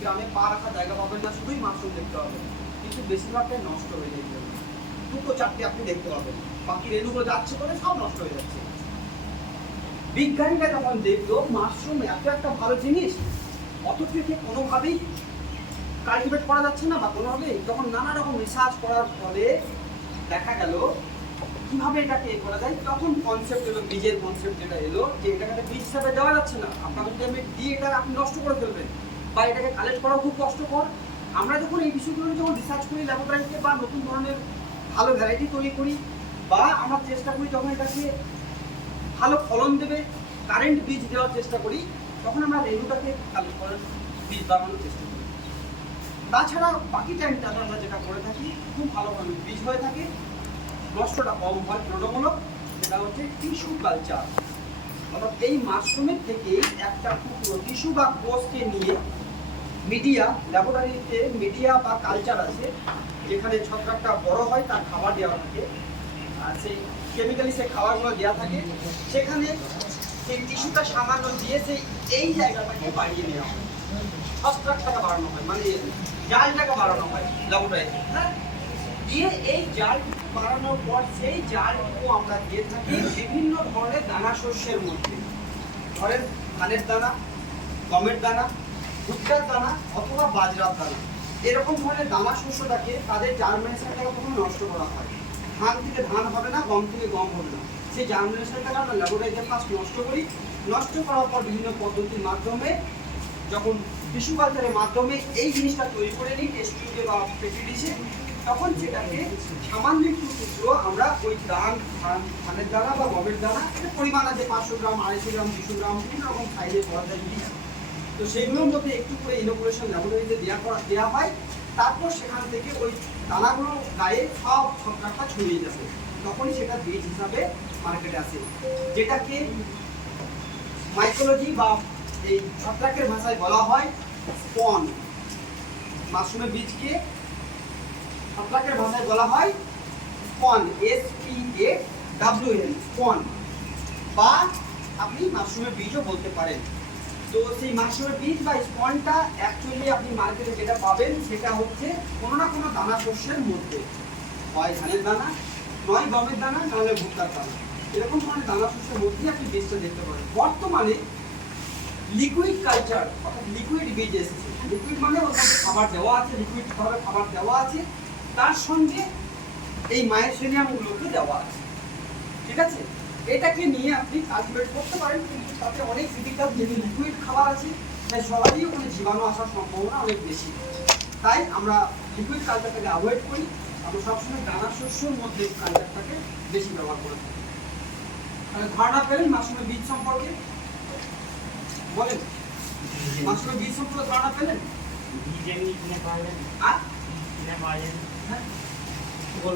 গ্রামে পা রাখা জায়গা পাবেন না, শুধুই মাশরুম দেখতে পাবেন, কিন্তু বেশিরভাগটাই নষ্ট হয়ে যায়। দুটো চারটে আপনি দেখতে পাবেন, বাকি রেণুগুলো যাচ্ছে করে সব নষ্ট হয়ে যাচ্ছে। বিজ্ঞানীরা যখন দেখলো মাশরুম এত একটা ভালো জিনিস, অথচ একে কোনোভাবেই কাল্টিভেট করা যাচ্ছে না বা কোনোভাবেই, যখন নানা রকম রিসার্চ করার ফলে দেখা গেল কিভাবে এটাকে করা যায়, তখন কনসেপ্ট এলো, বীজের কনসেপ্ট যেটা এলো, যে এটাকে বীজ হিসাবে দেওয়া যাচ্ছে না, আপনাকে যদি আমি দিয়ে এটা আপনি নষ্ট করে ফেলবেন, বা এটাকে কালেক্ট করা খুব কষ্টকর। আমরা যখন এই বিষয়গুলো যখন রিসার্চ করি ল্যাবরেটরিতে, বা নতুন ধরনের ভালো ভ্যারাইটি তৈরি করি, বা আমরা চেষ্টা করি যখন এটাকে ভালো ফলন দেবে কারেন্ট বীজ দেওয়ার চেষ্টা করি, তখন আমরা রেণুটাকে কালেক্ট করার বীজ বানানোর চেষ্টা করি। তাছাড়া বাকি টাইমটাতে আমরা যেটা করে থাকি, খুব ভালোভাবে বীজ হয়ে থাকে, নষ্টটা কম হয় তুলনামূলক, সেটা হচ্ছে টিস্যু কালচার। অর্থাৎ এই মাশরুমের থেকে একটা টুকরো টিস্যু বা কোষকে নিয়ে মিডিয়া, ল্যাবরেটরিতে মিডিয়া বা কালচার আছে, যেখানে ছত্রাকটা বড় হয়, তার খাবার দেওয়া থাকে, আর সেই কেমিক্যালি সেই খাবারগুলো দেওয়া থাকে, সেখানে সেই টিস্যুটা সামান্য দিয়ে সেই এই জায়গাটাকে বাড়িয়ে নেওয়া হয়, ছত্রাকটাকে বাড়ানো হয়, মানে জালটাকে বাড়ানো হয় ল্যাবরেটরিতে। হ্যাঁ, দিয়ে এই জাল বাড়ানোর পর সেই জালটুকু আমরা দিয়ে থাকি বিভিন্ন ধরনের দানা শস্যের মধ্যে, ধরেন ধানের দানা, গমের দানা, ভুট্টার দানা অথবা বাজরার দানা, এরকম ধরনের দানা শস্যটাকে তাদের জার্মিনেশনটাকে প্রথমে নষ্ট করা হয়। ধান থেকে ধান হবে না, গম থেকে গম হবে না, সেই জার্মিনেশনটাকে আমরা ল্যাবরেটরিতে ফার্স্ট নষ্ট করি। নষ্ট করার পর বিভিন্ন পদ্ধতির মাধ্যমে, যখন টিস্যু কালচারের মাধ্যমে এই জিনিসটা তৈরি করে নিই টেস্ট টিউবে বা পেটি ডিশে, তখন সেটাকে সামান্য একটু টুকরো আমরা ওই ধানের দানা বা গমের দানা, এটা পরিমাণ আছে 500 গ্রাম, 250 গ্রাম, 200 গ্রাম, বিভিন্ন রকম সাইজে পাওয়া যায় বীজ, তো সেইগুলোর মধ্যে একটু করে ইনোকুলেশন ল্যাবরেটরিতে দেওয়া হয়। তারপর সেখান থেকে ওই দানাগুলো গায়ে সব ছত্রাকটা ছড়িয়ে যাবে, তখনই সেটা বীজ হিসাবে মার্কেটে আসে, যেটাকে মাইকোলজি বা এই ছত্রাকের ভাষায় বলা হয় স্পন। মাশরুমের বীজকে ছত্রাকের ভাষায় বলা হয় স্পন, SPAWN, স্পন, বা আপনি মাশরুমের বীজও বলতে পারেন। তো সেই মাশরুমের বীজ বা স্পনটা অ্যাকচুয়ালি আপনি মার্কেটে যেটা পাবেন সেটা হচ্ছে কোনো না কোনো দানা শস্যের মধ্যে, হয় ধানের দানা, নয় গমের দানা, নাহলে ভুট্টার দানা, এরকম ধরনের দানা শস্যের মধ্যেই আপনি বীজটা দেখতে পারেন। বর্তমানে লিকুইড কালচার, অর্থাৎ লিকুইড বীজ এসেছে। লিকুইড মানে ওর মধ্যে খাবার দেওয়া আছে, লিকুইড ভাবে খাবার দেওয়া আছে, তার সঙ্গে এই মায়োসিনিয়ামগুলোকে দেওয়া আছে, ঠিক আছে? এটাকে নিয়ে আপনি কালটিভেট করতে পারেন, কিন্তু তাতে অনেক ক্রিটিক্যাল, যেহেতু লিকুইড খাবার আছে, তাই সবারই ওখানে জীবাণু আসার সম্ভাবনা অনেক বেশি। তাই আমরা লিকুইড কালচারটাকে অ্যাভয়েড করি, আমরা সবসময় দানা শস্যর মধ্যে কালচারটাকে বেশি ব্যবহার করে থাকি। তাহলে ধারণা পেলেন মাশরুমের বীজ সম্পর্কে? বলেন, মাশরুমের বীজ সম্পর্কে ধারণা পেলেন? বীজ এমনি কিনে পাওয়া যায়? আর কিনে পাওয়া যায়? হ্যাঁ,